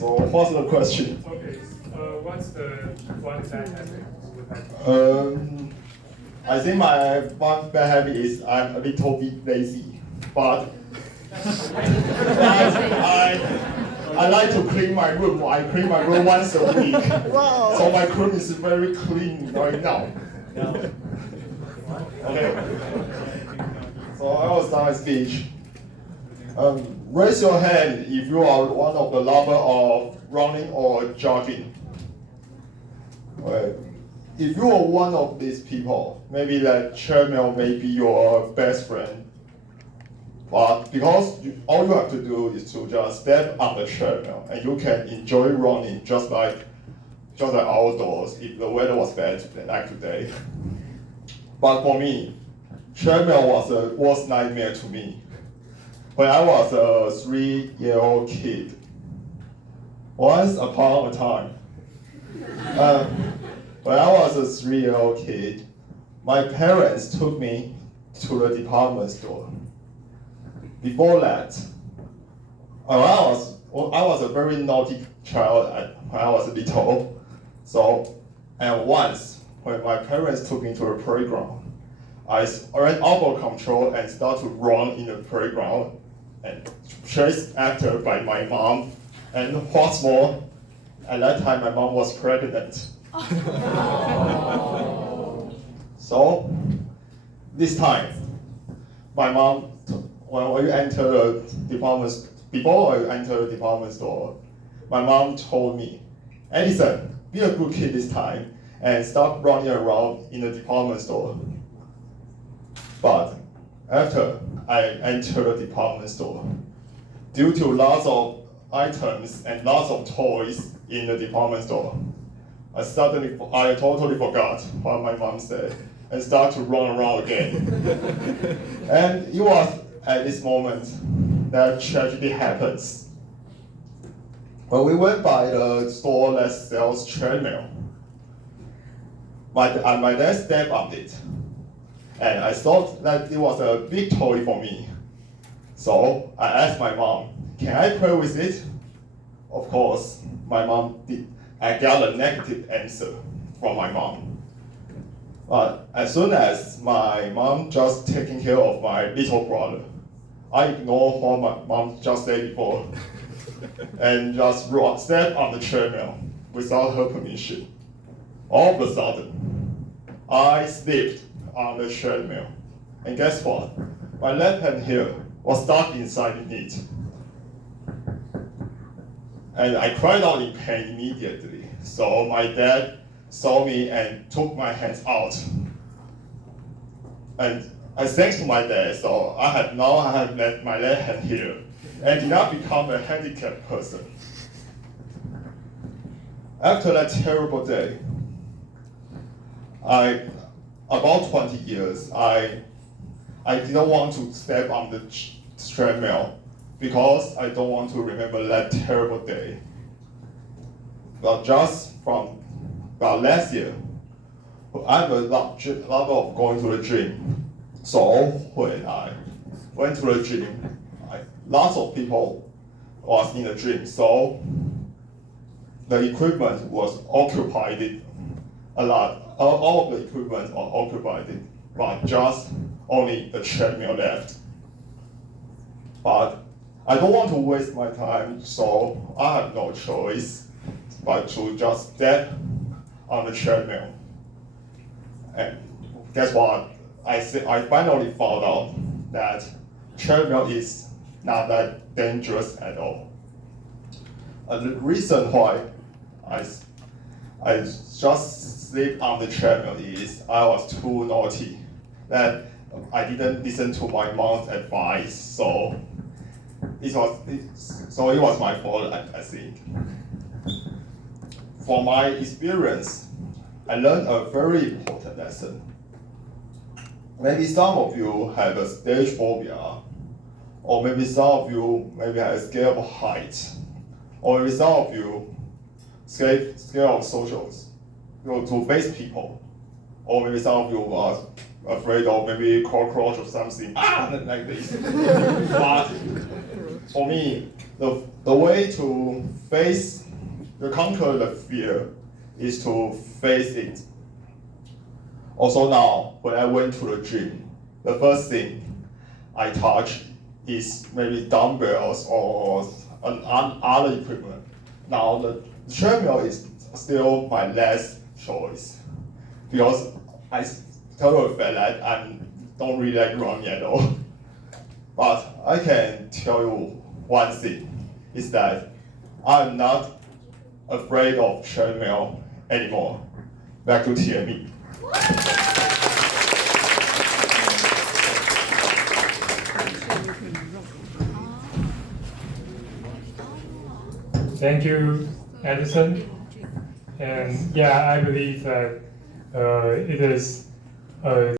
So what's the question? Okay. What's the one bad habit you would have? I think my one bad habit is I'm a little bit lazy, but I like to clean my room. I clean my room once a week. Wow. So my room is very clean right now. Okay. So I will start my speech. Raise your hand if you are one of the lover of running or jogging. If you are one of these people, maybe that treadmill may be your best friend. But because all you have to do is to just step on the treadmill and you can enjoy running just like outdoors if the weather was bad like today. But for me, treadmill was a worst nightmare to me. When I was a 3-year-old kid, once upon a time, when I was a 3-year-old kid, my parents took me to the department store. Before that, I was a very naughty child when I was little. So, and once when my parents took me to a playground, I ran out of control and started to run in the playground and chased after by my mom. And what's more, at that time my mom was pregnant. So, this time, my mom, before I enter the department store, my mom told me, Edison, be a good kid this time and stop running around in the department store. But after I entered the department store, due to lots of items and lots of toys in the department store, I totally forgot what my mom said and started to run around again. And it was at this moment that tragedy happens. When we went by the store that sells treadmill, my dad stepped on it. And I thought that it was a big toy for me. So I asked my mom, can I play with it? Of course, my mom did. I got a negative answer from my mom. But as soon as my mom just taking care of my little brother, I ignored what my mom just said before and just stepped on the treadmill without her permission. All of a sudden, I slipped on the treadmill. And guess what? My left hand here was stuck inside it. And I cried out in pain immediately. So my dad saw me and took my hands out. And thanks to my dad, so I have left my left hand here and did not become a handicapped person. After that terrible day, about 20 years, I didn't want to step on the treadmill because I don't want to remember that terrible day. But just from about last year, I'm a lover of going to the gym. So when I went to the gym, lots of people was in the gym. So the equipment was occupied a lot. All of the equipment are occupied, but just only the treadmill left. But I don't want to waste my time, so I have no choice but to just step on the treadmill. And guess what? I finally found out that treadmill is not that dangerous at all. The reason why I just sleep on the treadmill is I was too naughty, that I didn't listen to my mom's advice, so it was my fault, I think. From my experience, I learned a very important lesson. Maybe some of you have a stage phobia, or maybe some of you have a scare of heights, or maybe some of you scared of socials, to face people, or maybe some of you are afraid of maybe cockroach or something, like this. for me, the way to conquer the fear is to face it. Also now, when I went to the gym, the first thing I touch is maybe dumbbells or other equipment. Now the treadmill is still my last choice because I tell a fact that I don't really like running at all. But I can tell you one thing, is that I'm not afraid of treadmill anymore. Back to TME. Thank you, Edison. And yeah, I believe that it is